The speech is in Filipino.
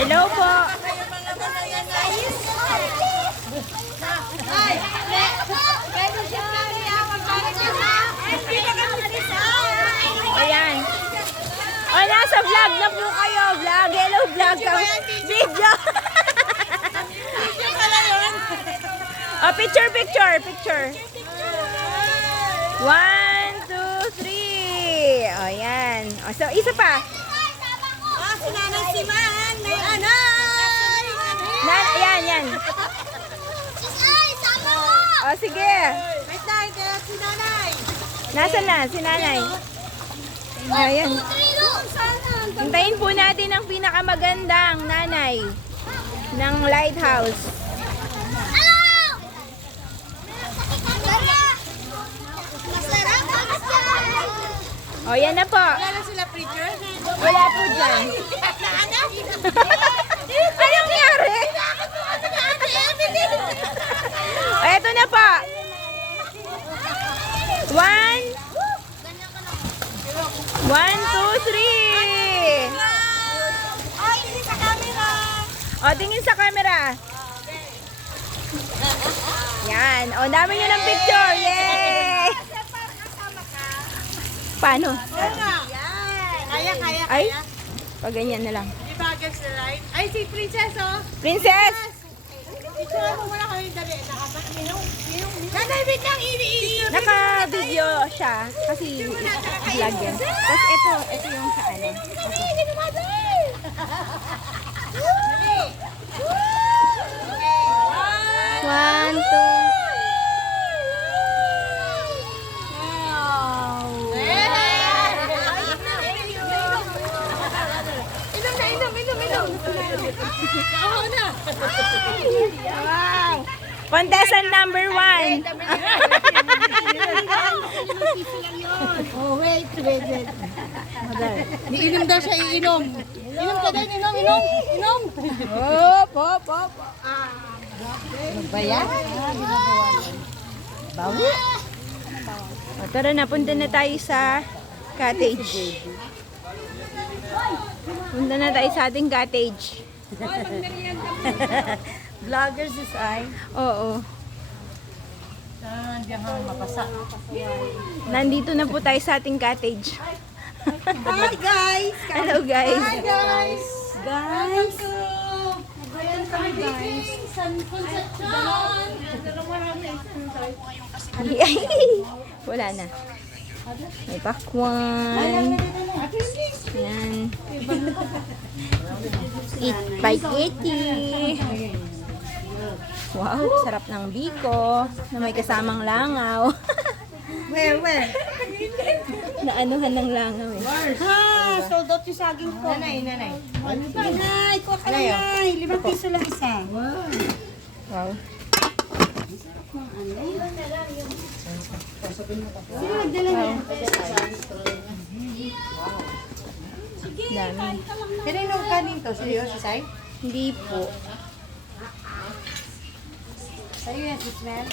Hello po. Ayan. O, nasa vlog na po kayo. Vlog. Hello, vlog. Video. O, picture. 1, 2, 3. O, yan. O, so, isa pa. Si Nanay Siman, may anay! Yan. O, sige. Wait lang, kaya si Nanay. Nasaan na? Si nanay. Ayan. Hintayin po natin ang pinakamagandang nanay ng lighthouse. O, yan na po. Wala na sila preacher? Wala po dyan. Anong nangyari? O, eto na po. 1, 2, 3. Ay, hindi sa camera. O, tingin sa camera. Yan. O, dami nyo ng picture. Yay! Paano? Oo nga. Kaya. Ay, pag ganyan na lang. Di ba against the light? Ay, si Princess, oh. Princess! Picture mo muna kayo, dali. Nanay, wait lang, Naka-video siya kasi vlog yan. Tapos ito yung sa ano. One, two. Wow! Contestant number 1. Oh, wait. Iinom daw siya, iinom. Inom ka din, inom. Hop. Ano ba yan? Bawi. O, tara na, punta na tayo sa cottage. Punta na tayo sa ating cottage. Vloggers is I. Oo. Diyan ka mapasa. Nandito na po tayo sa ating cottage. Hi guys! Hello guys. Guys! Ayan kami guys. San Concepcion! Wala na. May pakwan. Yan. Eat by Kitty. Wow, sarap ng biko na may kasamang langaw. Where? Naanuhan ng langaw eh. Ha! Sold out yung saging ko. Nanay. Nanay, kuha ka lang, Nay. 5 piso lang isa. Wow. Sino nagdala niya? Dami. Kanino kanin to? Sa'yo, si Sai? Hindi po. Sa'yo yan, si Smell?